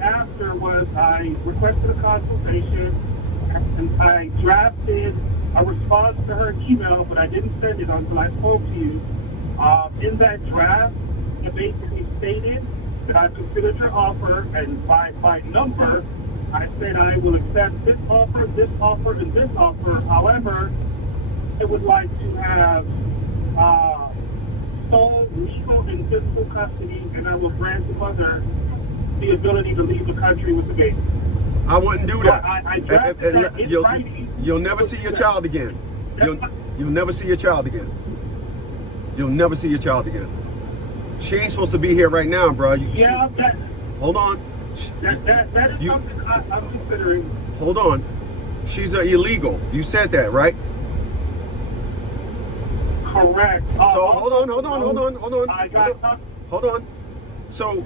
after was I requested a consultation and I drafted a response to her email, but I didn't send it until I spoke to you. In that draft, it basically stated that I considered your offer, and by number, I said I will accept this offer, and this offer. However, I would like to have sole legal and physical custody, and I will grant the mother the ability to leave the country with the baby. I wouldn't do that. I drafted that in writing. You'll never see your child again. You'll never see your child again. You'll never see your child again. She ain't supposed to be here right now, bro. Hold on. That is something I'm considering. Hold on. She's illegal. You said that, right? Correct. So hold on. So,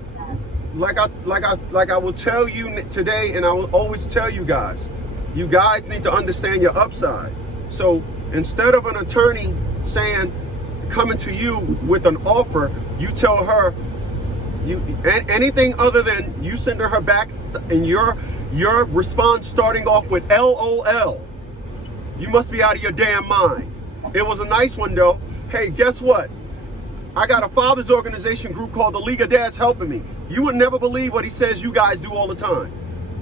like I will tell you today, and I will always tell you guys need to understand your upside. So instead of an attorney coming to you with an offer, you tell her anything other than you send her back and your response starting off with LOL. You must be out of your damn mind. It was a nice one though. Hey, guess what? I got a father's organization group called the League of Dads helping me. You would never believe what he says you guys do all the time.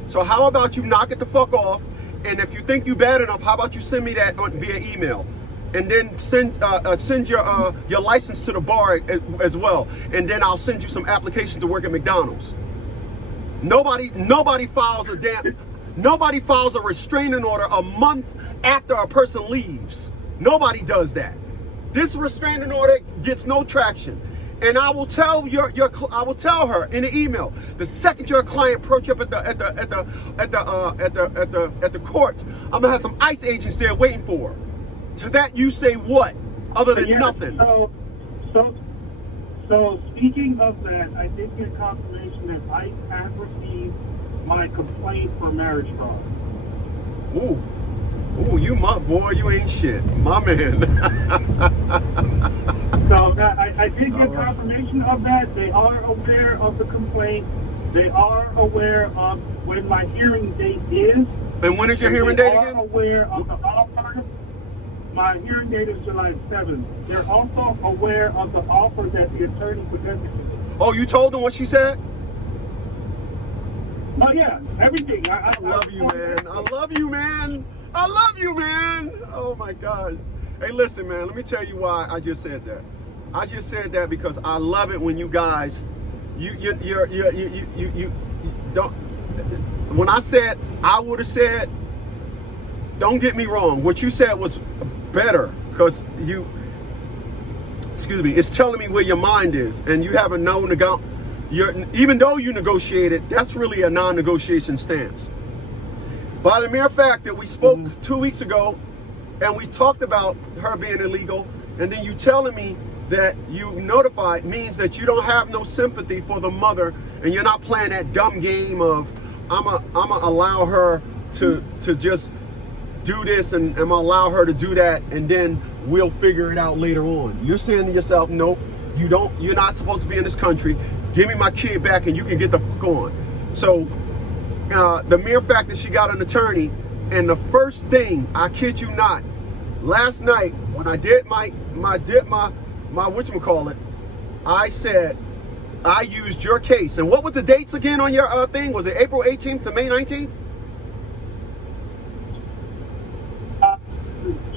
So how about you knock it the fuck off? And if you think you bad enough, how about you send me that via email? And then send your license to the bar as well. And then I'll send you some applications to work at McDonald's. Nobody files a restraining order a month after a person leaves. Nobody does that. This restraining order gets no traction. And I will tell I will tell her in the email, the second your client approach up at the courts, I'm gonna have some ICE agents there waiting for her. To that you say what? Other than nothing. So speaking of that, I did get confirmation that ICE has received my complaint for marriage fraud. Ooh, you my boy, you ain't shit. My man. So I did get confirmation of that. They are aware of the complaint. They are aware of when my hearing date is. And when is your hearing date again? They are aware of the offer. My hearing date is July 7th. They're also aware of the offer that the attorney presented to me. Oh, you told them what she said? Oh, yeah, everything. I love you, man. I love you, man. I love you, man. Oh, my God. Hey, listen, man, let me tell you why I just said that. I just said that because I love it when you guys, you don't, when I said, I would have said, don't get me wrong, what you said was better because it's telling me where your mind is, and you haven't known even though you negotiated, that's really a non-negotiation stance. By the mere fact that we spoke 2 weeks ago and we talked about her being illegal, and then you telling me that you notified means that you don't have no sympathy for the mother, and you're not playing that dumb game of I'ma allow her to just do this and I'm gonna allow her to do that, and then we'll figure it out later on. You're saying to yourself, nope, you're not supposed to be in this country. Give me my kid back and you can get the fuck on. So the mere fact that she got an attorney, and the first thing, I kid you not, last night when I did my whatchamacallit, I said I used your case. And what were the dates again on your thing? Was it April 18th to May 19th?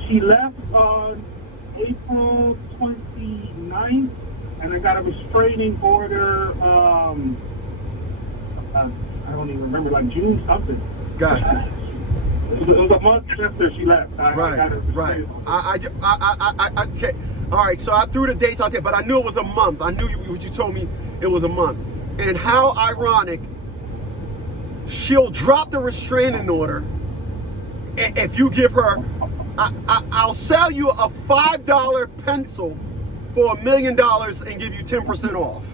She left on April 29th, and I got a restraining order, I don't even remember, like June something. Gotcha. It was a month after she left. Right. Okay. All right, so I threw the dates out there, but I knew it was a month. I knew what you told me, it was a month. And how ironic, she'll drop the restraining order if you give her, I'll sell you a $5 pencil for $1 million and give you 10% off.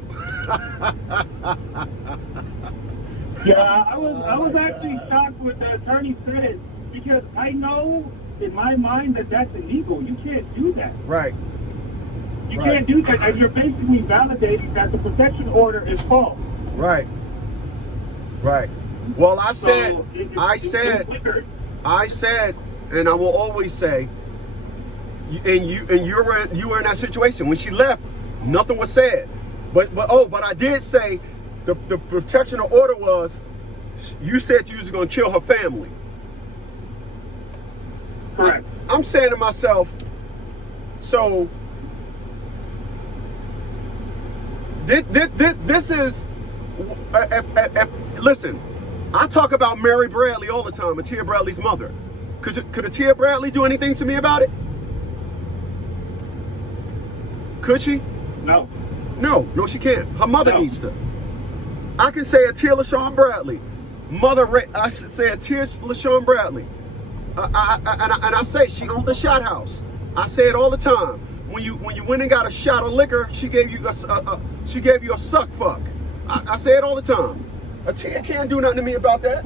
Yeah, I was actually shocked what the attorney said, because I know in my mind that that's illegal. You can't do that. Right. You can't do that, and you're basically validating that the protection order is false. Right. Right. Well, I So said, it- I said, and I will always say, you were in that situation when she left. Nothing was said, but I did say the protection order was, you said you was going to kill her family. Correct. I'm saying to myself, so this is, listen, I talk about Mary Bradley all the time, Atia Bradley's mother. Could Atia Bradley do anything to me about it? Could she? No. No, she can't. Her mother No. needs to. I can say Atia LaShawn Bradley. I should say Atia LaShawn Bradley. And I say she owned the shot house. I say it all the time. When you went and got a shot of liquor, she gave you a suck fuck. I say it all the time. Atia can't do nothing to me about that.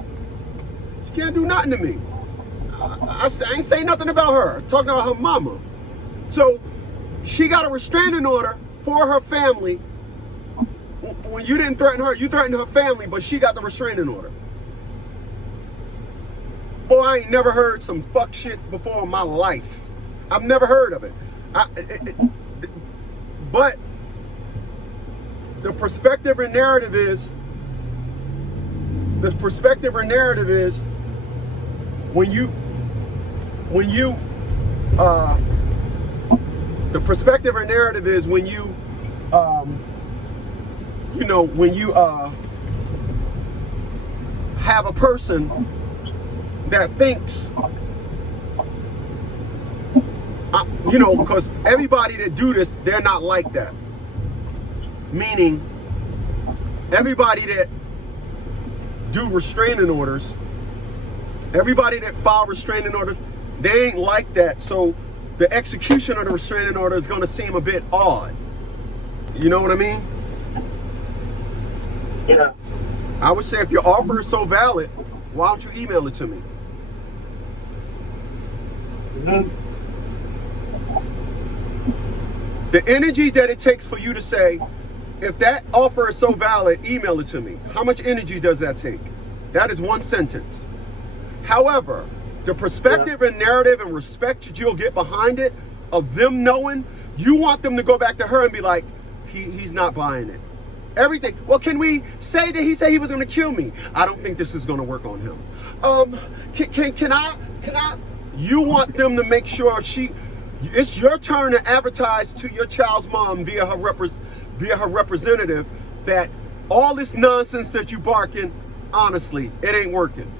She can't do nothing to me. I ain't say nothing about her. I'm talking about her mama. So she got a restraining order for her family. When you didn't threaten her, you threatened her family, but she got the restraining order. Boy, I ain't never heard some fuck shit before in my life. I've never heard of it. But the perspective and narrative is, the perspective and narrative is, the perspective or narrative is when you have a person that thinks, because everybody that do this, they're not like that. Meaning, everybody that do restraining orders, everybody that file restraining orders, they ain't like that. So the execution of the restraining order is going to seem a bit odd. You know what I mean? Yeah. I would say if your offer is so valid, why don't you email it to me? Mm-hmm. The energy that it takes for you to say, if that offer is so valid, email it to me. How much energy does that take? That is one sentence. However, the perspective and narrative and respect that you'll get behind it, of them knowing, you want them to go back to her and be like, he's not buying it. Everything. Well, can we say that he said he was going to kill me? I don't think this is going to work on him. Can I? You want them to make sure it's your turn to advertise to your child's mom via her representative that all this nonsense that you barking, honestly, it ain't working.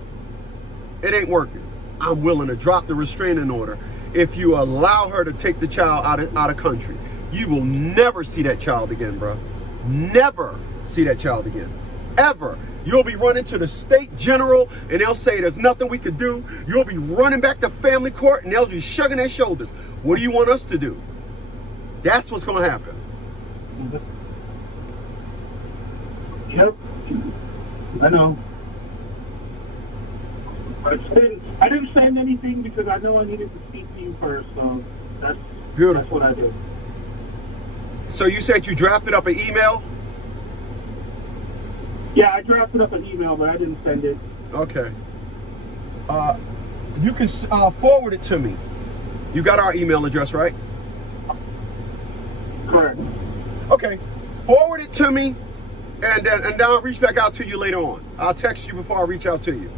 It ain't working. I'm willing to drop the restraining order if you allow her to take the child out of country. You will never see that child again, bro. Never see that child again. Ever. You'll be running to the state general and they'll say there's nothing we could do. You'll be running back to family court and they'll be shrugging their shoulders. What do you want us to do? That's what's going to happen. Yep. I know. But I didn't send anything because I know I needed to speak to you first. So that's beautiful. That's what I did. So you said you drafted up an email? Yeah, I drafted up an email, but I didn't send it. Okay. You can forward it to me. You got our email address, right? Correct. Okay. Forward it to me, and then I'll reach back out to you later on. I'll text you before I reach out to you.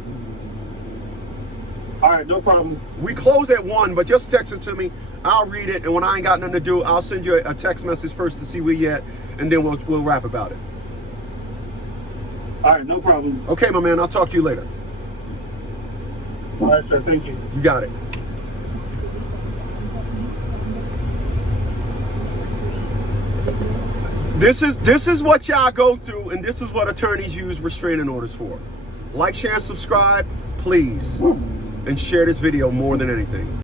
All right, no problem. We close at 1, but just text it to me. I'll read it, and when I ain't got nothing to do, I'll send you a text message first to see where you at, and then we'll rap about it. All right, no problem. Okay, my man. I'll talk to you later. All right, sir. Thank you. You got it. This is what y'all go through, and this is what attorneys use restraining orders for. Like, share, and subscribe, please. And share this video more than anything.